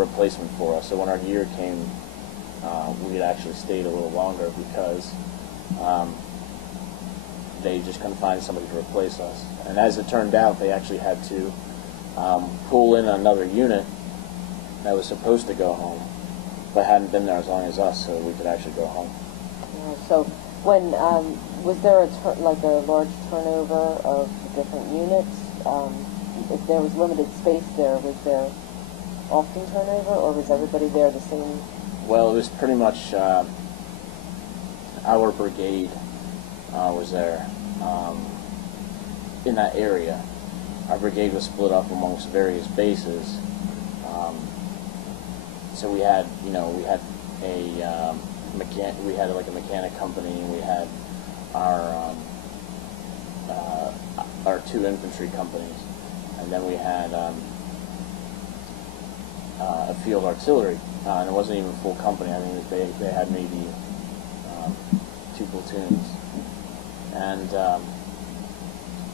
replacement for us. So when our year came, we had actually stayed a little longer because they just couldn't find somebody to replace us. And as it turned out, they actually had to pull in another unit that was supposed to go home, but hadn't been there as long as us, so we could actually go home. So when was there like a large turnover of different units? If there was limited space there, was there often turnover, or was everybody there the same? Well, it was pretty much our brigade was there in that area. Our brigade was split up amongst various bases. So we had, we had a we had like a mechanic company, and we had our 2 infantry companies, and then we had a field artillery, and it wasn't even a full company. I think they had maybe 2 platoons, and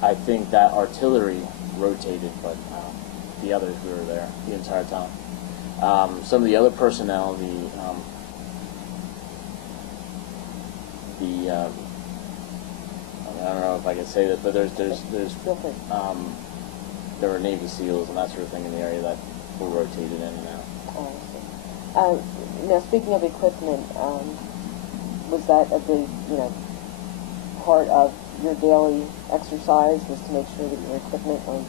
I think that artillery rotated, but the others, we were there the entire time. Some of the other personnel, I don't know if I can say this, but there were Navy SEALs and that sort of thing in the area that were rotated in and out. Oh, now, speaking of equipment, was that a big, part of your daily exercise, was to make sure that your equipment was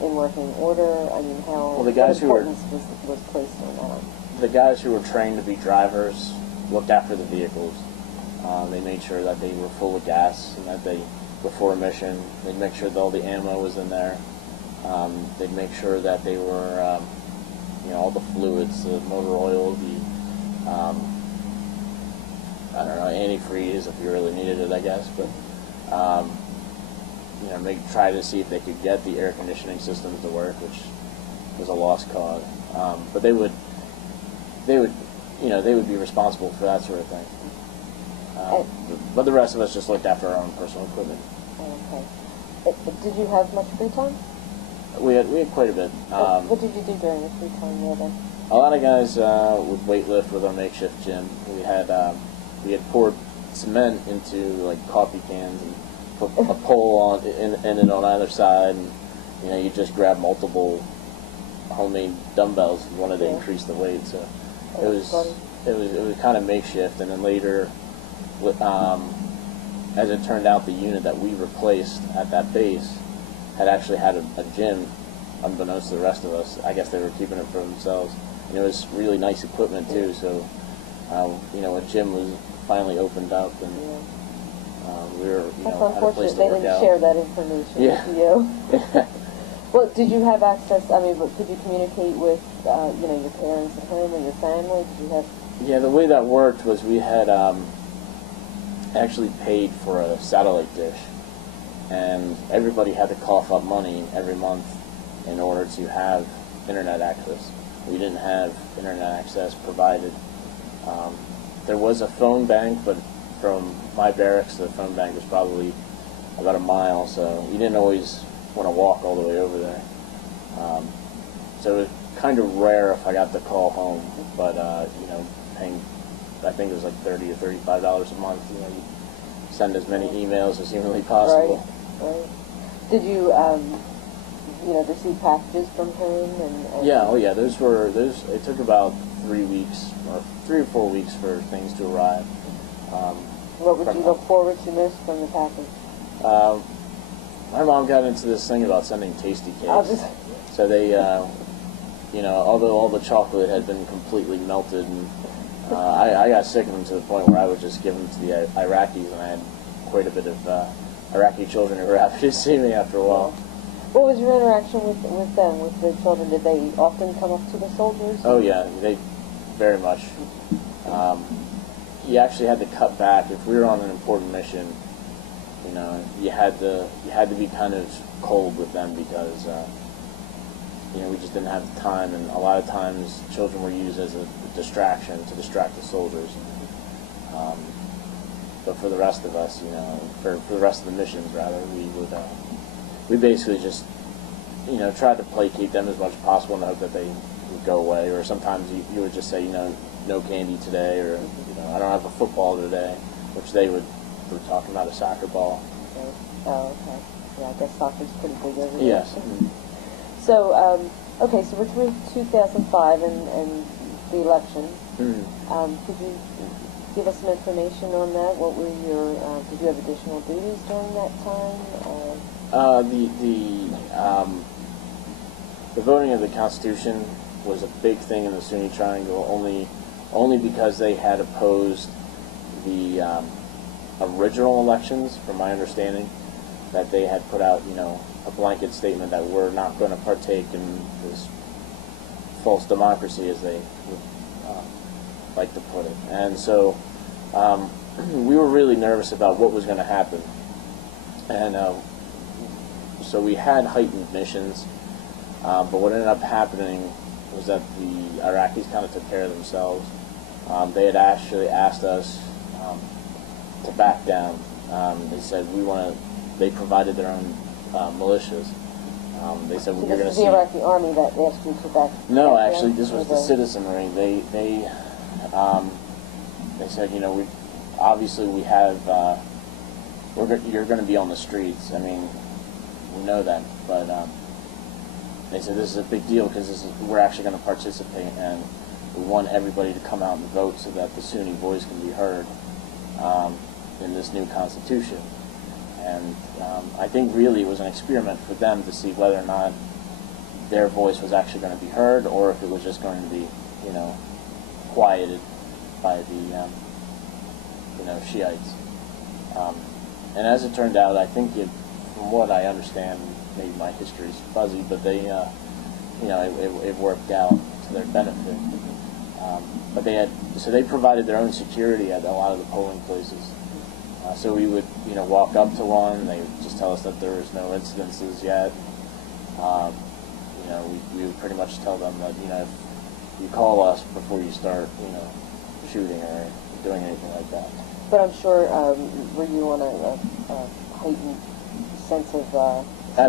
in working order? I mean, well, the guys what importance was placed on that? The guys who were trained to be drivers looked after the vehicles. They made sure that they were full of gas, and that before a mission, they'd make sure that all the ammo was in there. They'd make sure that they were, all the fluids, the motor oil, I don't know, antifreeze if you really needed it, I guess. But try to see if they could get the air conditioning systems to work, which was a lost cause. But they would be responsible for that sort of thing. But the rest of us just looked after our own personal equipment. Okay. Did you have much free time? We had quite a bit. What did you do during your free time there then? A lot of guys would weightlift with our makeshift gym. We had poured cement into like coffee cans and put a pole in it on either side, and you just grab multiple homemade dumbbells if you wanted to increase the weight. So it was kind of makeshift, and then later, as it turned out, the unit that we replaced at that base had actually had a gym, unbeknownst to the rest of us. I guess they were keeping it for themselves. And it was really nice equipment too, so a gym was finally opened up, and we were had a place to work out. That's unfortunate they didn't share that information with you. Well, did you have access, could you communicate with your parents at home or your family? Did you have... Yeah, the way that worked was we had actually paid for a satellite dish, and everybody had to cough up money every month in order to have internet access. We didn't have internet access provided. There was a phone bank, but from my barracks to the phone bank was probably about a mile, so you didn't always want to walk all the way over there. So it was kind of rare if I got the call home, but paying, I think it was like $30 or $35 a month. You send as many emails as humanly possible. Right. Did you, receive packages from home? And Yeah. Those. It took about 3 weeks, or 3 or 4 weeks for things to arrive. What would you look forward to most from the package? My mom got into this thing about sending tasty cakes. So they, although all the chocolate had been completely melted, and I got sick of them to the point where I would just give them to the Iraqis, and I had quite a bit of Iraqi children who were happy to see me after a while. What was your interaction with them, with the children? Did they often come up to the soldiers? Oh yeah, they very much. You actually had to cut back if we were on an important mission. You had to be kind of cold with them because we just didn't have the time, and a lot of times children were used as a distraction to distract the soldiers. But for the rest of us, for the rest of the missions, rather, we basically just tried to placate them as much as possible in the hope that they would go away. Or sometimes you would just say, no candy today, or I don't have a football today, which they were talking about a soccer ball. Okay. Oh, okay. Yeah, I guess soccer's pretty big over there. Yes. So, okay, so we're through 2005 and the election. Could you give us some information on that? What were your, did you have additional duties during that time? The voting of the Constitution was a big thing in the Sunni Triangle, only because they had opposed the original elections, from my understanding, that they had put out, a blanket statement that we're not going to partake in this false democracy, as they would like to put it. And so we were really nervous about what was going to happen. And so we had heightened missions, but what ended up happening was that the Iraqis kind of took care of themselves. They had actually asked us to back down. They said they provided their own militias. They said we're going to see. The Iraqi army that asked you to back. No, actually, this was the citizenry. They said, we obviously we have. You're going to be on the streets. I mean, we know that, but they said this is a big deal because we're actually going to participate, and we want everybody to come out and vote so that the Sunni voice can be heard in this new constitution. And I think really it was an experiment for them to see whether or not their voice was actually going to be heard, or if it was just going to be, quieted by the, Shiites. And as it turned out, I think from what I understand, maybe my history is fuzzy, but they, it worked out to their benefit. But they provided their own security at a lot of the polling places. So we would, walk up to one. They would just tell us that there was no incidences yet. We would pretty much tell them that, if you call us before you start, shooting or doing anything like that. But I'm sure, were you on a heightened sense of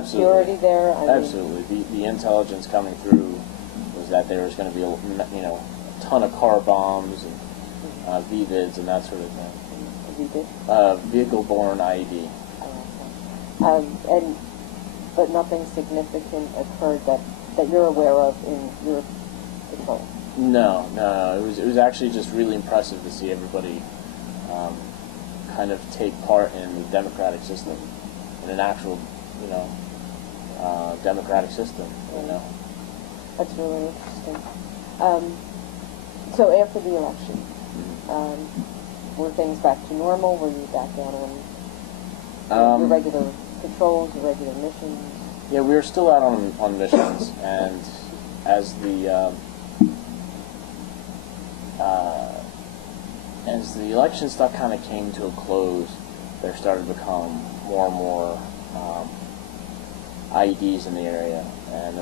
security there? Absolutely. The intelligence coming through was that there was going to be, a ton of car bombs and VVIDs and that sort of thing. Vehicle-borne IED. But nothing significant occurred that you're aware of in your patrol? No. It was actually just really impressive to see everybody kind of take part in the democratic system, in an actual, democratic system. That's really interesting. So after the election, were things back to normal? Were you back down on your regular patrols, your regular missions? Yeah, we were still out on missions, and as the election stuff kind of came to a close, there started to become more and more IEDs in the area, and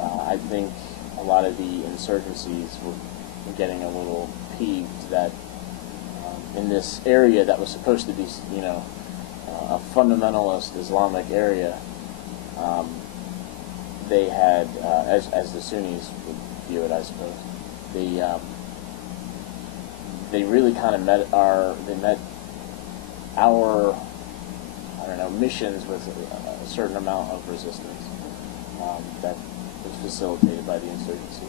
I think a lot of the insurgencies were getting a little peeved that in this area that was supposed to be, a fundamentalist Islamic area, they had, as the Sunnis would view it, I suppose, they really kind of met our missions with a certain amount of resistance that was facilitated by the insurgency.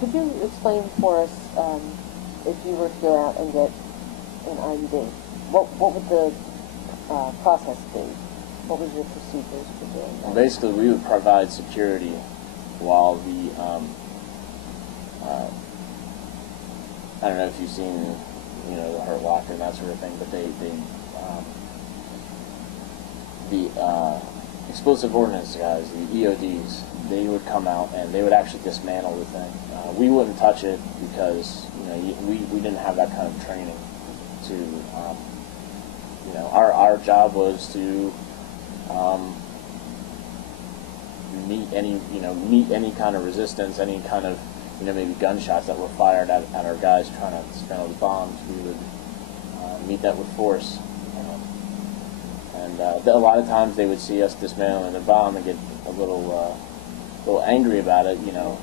Could you explain for us, if you were to go out and get an IED, what would the process be? What was your procedures for doing that? Basically, we would provide security while the I don't know if you've seen, the Hurt Locker and that sort of thing, but the explosive ordnance guys, the EODs, they would come out and they would actually dismantle the thing. We wouldn't touch it because we didn't have that kind of training. Our job was to meet any kind of resistance, any kind of maybe gunshots that were fired at our guys trying to dismantle the bombs. We would meet that with force, and And a lot of times they would see us dismantling the bomb and get a little angry about it, you know.